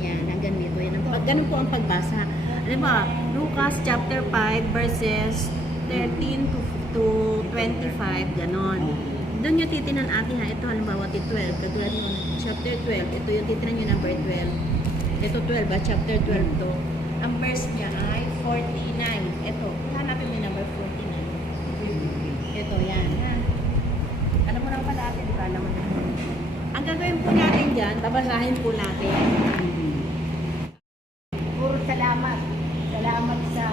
Yan, hanggang dito. Yan ang, ganun po ang pagbasa. Alam ba, Lucas chapter 5 verses 13 to 25, ganon. Doon yung titinan natin ha. Ito halimbawa, 12. Katulad mo, chapter 12. Ito yung titinan nyo number 12. Ito 12 ba? Chapter 12 to. Ang verse niya ay 49. Ito, hanapin mo yung number 49. Ito, yan. Ha? Alam mo lang pala ate, di ba? Alam mo na. Ang gagawin po natin dyan, babasahin po natin. Puro salamat. Salamat sa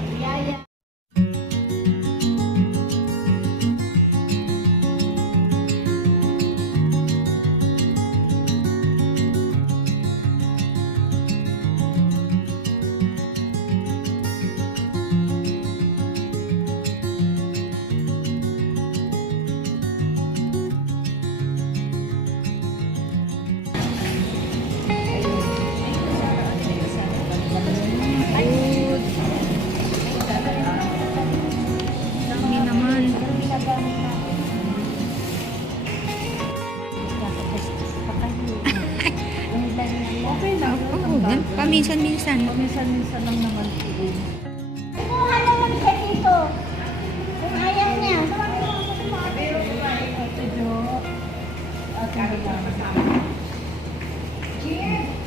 sa biyaya. Paminsan-minsan. Paminsan-minsan lang naman po. Kumuha naman siya dito. Kung ayaw niya. Ate Jo. Ate Jo. Cheers!